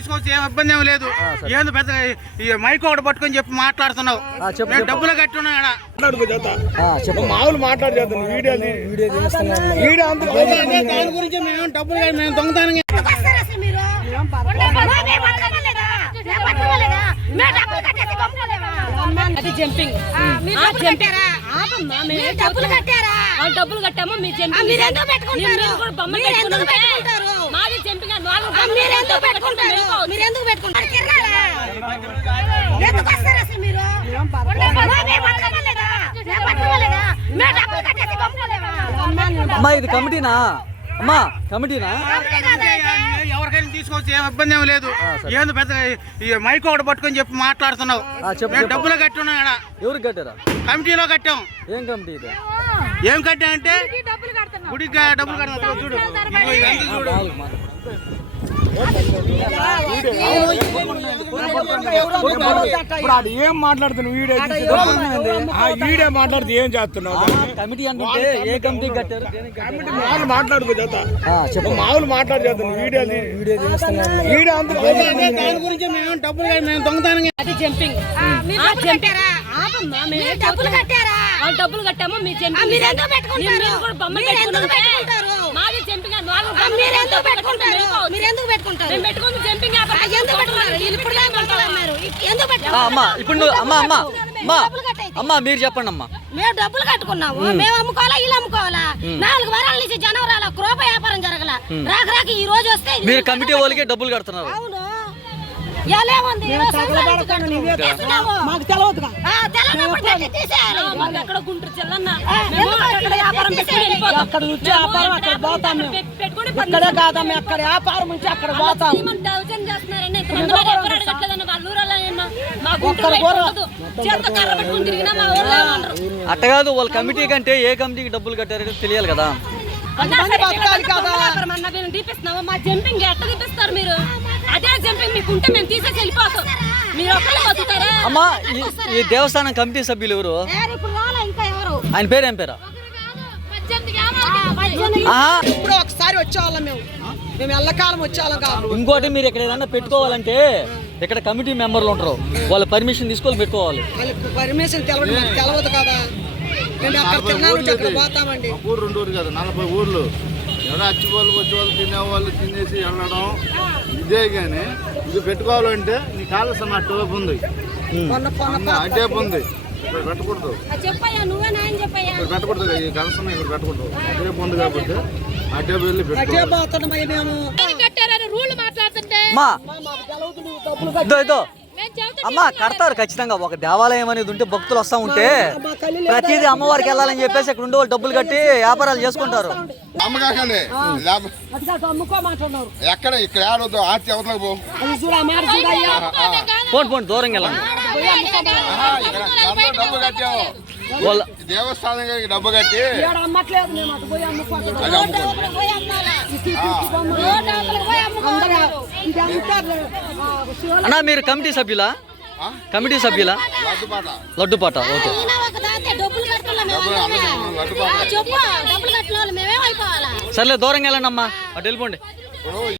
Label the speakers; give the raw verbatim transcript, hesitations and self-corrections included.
Speaker 1: తీసుకోవచ్చు, ఏం ఇబ్బంది ఏం లేదు. ఏంది పెద్ద మైక్ ఒకటి పట్టుకొని చెప్పి మాట్లాడుతున్నావు. నేను డబ్బులు కట్టి ఉన్నా
Speaker 2: మామూలు మాట్లాడేది
Speaker 1: దాని గురించి మేము డబ్బులు మేము దొంగతనం
Speaker 3: జంపింగ్ డబ్బులు కట్టారా డబ్బులు కట్టాము మీ జంపింగ్ మాది జంపింగ్ మీరెందుకు పెట్టుకుంటారు మీరెందుకు పెట్టుకుంటారు ఎందుకు వస్తారు అసలు మీరు
Speaker 4: అమ్మా ఇది కమిటీనా? అమ్మా కమిటీనా?
Speaker 1: ఎవరికైనా తీసుకోవచ్చు, ఏం ఇబ్బంది ఏం లేదు. ఏంది పెద్ద మైక్ ఒకటి పట్టుకొని చెప్పి మాట్లాడుతున్నావు. నేను డబ్బులు కట్టి ఉన్నా.
Speaker 4: ఎవరికి కట్టారా?
Speaker 1: కమిటీలో కట్టాం.
Speaker 4: ఏం కమిటీ ఇది?
Speaker 1: ఏం కట్టా అంటే గుడికి డబ్బులు కడతాం. చూడు చూడు
Speaker 2: ఏం మాట్లాడుతున్నావు? వీడియో మాట్లాడితే ఏం చేస్తున్నావు?
Speaker 4: కమిటీ అంటే ఏ కమిటీ కట్టారు?
Speaker 2: మామూలు మాట్లాడుకో చేత మామూలు మాట్లాడేది వీడియో వీడియో
Speaker 1: దాని గురించి మేము డబ్బులు మేము దొంగతనం
Speaker 3: జంపింగ్ డబ్బులు కట్టారా డబ్బులు కట్టాము మీ జంపింగ్ మీరెందుకు పెట్టుకుంటారు మాది జంపింగ్ మీరెందుకు పెట్టుకుంటారు మీరెందుకు పెట్టుకుంటారు మేము పెట్టుకుంది జంపింగ్ ఎందుకు పెట్టుకున్నారు ఇప్పుడు ఎందుకు పెట్టుకున్నారు?
Speaker 4: అమ్మా ఇప్పుడు అమ్మా అమ్మా అమ్మా అమ్మా మీరు చెప్పండి అమ్మా.
Speaker 3: మేము డబ్బులు కట్టుకున్నాము, మేము అమ్ముకోవాలా వీళ్ళు అమ్ముకోవాలా? నాలుగు వారాల నుంచి జనం రాల క్రోప వ్యాపారం జరగల. రాక రాక ఈ రోజు వస్తే
Speaker 4: మీరు కమిటీ వాళ్ళకి డబ్బులు కడుతున్నారు.
Speaker 3: అవును మాకు తెలియదుగా అక్కడ గుంటూరు చెల్లన్న
Speaker 5: ఇక్కడే కాదమ్మ అక్కడ వ్యాపారం నుంచి అక్కడ పోతాం.
Speaker 4: అట్ట కాదు, వాళ్ళ కమిటీ కంటే ఏ కమిటీకి డబ్బులు కట్టారో తెలియాలి కదా.
Speaker 3: మా జంపింగ్ ఎట్ట తీపిస్తారు మీరు? అదే జంపింగ్ మీకుంటే మేము తీసేసి వెళ్ళిపోతాం. మీరు ఒక్కరే బతుకుతారా?
Speaker 4: అమ్మా ఈ దేవస్థానం కమిటీ సభ్యులు ఎవరు? ఆయన పేరు ఏం పేరా?
Speaker 5: ఇప్పుడు ఒకసారి వచ్చేవాళ్ళం మేము మేము ఎల్లకాలం వచ్చేవాళ్ళం కాదు.
Speaker 4: ఇంకోటి మీరు ఇక్కడ ఏదన్నా పెట్టుకోవాలంటే ఇక్కడ కమిటీ మెంబర్లు ఉంటారు, వాళ్ళ పర్మిషన్ తీసుకొని పెట్టుకోవాలి.
Speaker 5: వాళ్ళకి పర్మిషన్ తెలవదు తెలవదు కదా. మేము అక్కడ తిన్నాను అక్కడ పోతామండి.
Speaker 2: ఊరు రెండు ఊరు కదా, నలభై ఊర్లు. ఎవరో వచ్చి వాళ్ళు వచ్చే వాళ్ళు తినేవాళ్ళు తినేసి వెళ్ళడం ఇదే. కానీ ఇది పెట్టుకోవాలంటే నీ కాళ్ళ సన్న టోప్ ఉంది, అటేపు ఉంది, ఇక్కడ పెట్టకూడదు. ఇక్కడ పెట్టకూడదు, ఈ కలసం ఇక్కడ పెట్టకూడదు. అటేపు ఉంది కాబట్టి అటేపు వెళ్ళి పెట్టుకోవాలి.
Speaker 4: అమ్మా కడతారు ఖచ్చితంగా. ఒక దేవాలయం అనేది ఉంటే భక్తులు వస్తూ ఉంటే ప్రతిదీ అమ్మవారికి వెళ్ళాలని చెప్పేసి ఇక్కడ ఉండే వాళ్ళు డబ్బులు కట్టి వ్యాపారాలు చేసుకుంటారు.
Speaker 2: అమ్మకాకండి ఎక్కడ ఇక్కడ ఆడవద్దు, ఆర్తి అవతలకు పో.
Speaker 4: పోండి పోండి దూరంగా వెళ్ళండి.
Speaker 2: డబ్బు కట్టాము దేవస్థానం డబ్బు కట్టి
Speaker 4: అన్నా మీరు కమిటీ సభ్యులా? కమిటీ సభ్యులా? లడ్డుపాట. ఓకే సర్లే దూరంగా వెళ్ళండి అమ్మా, అటు వెళ్ళిపోండి.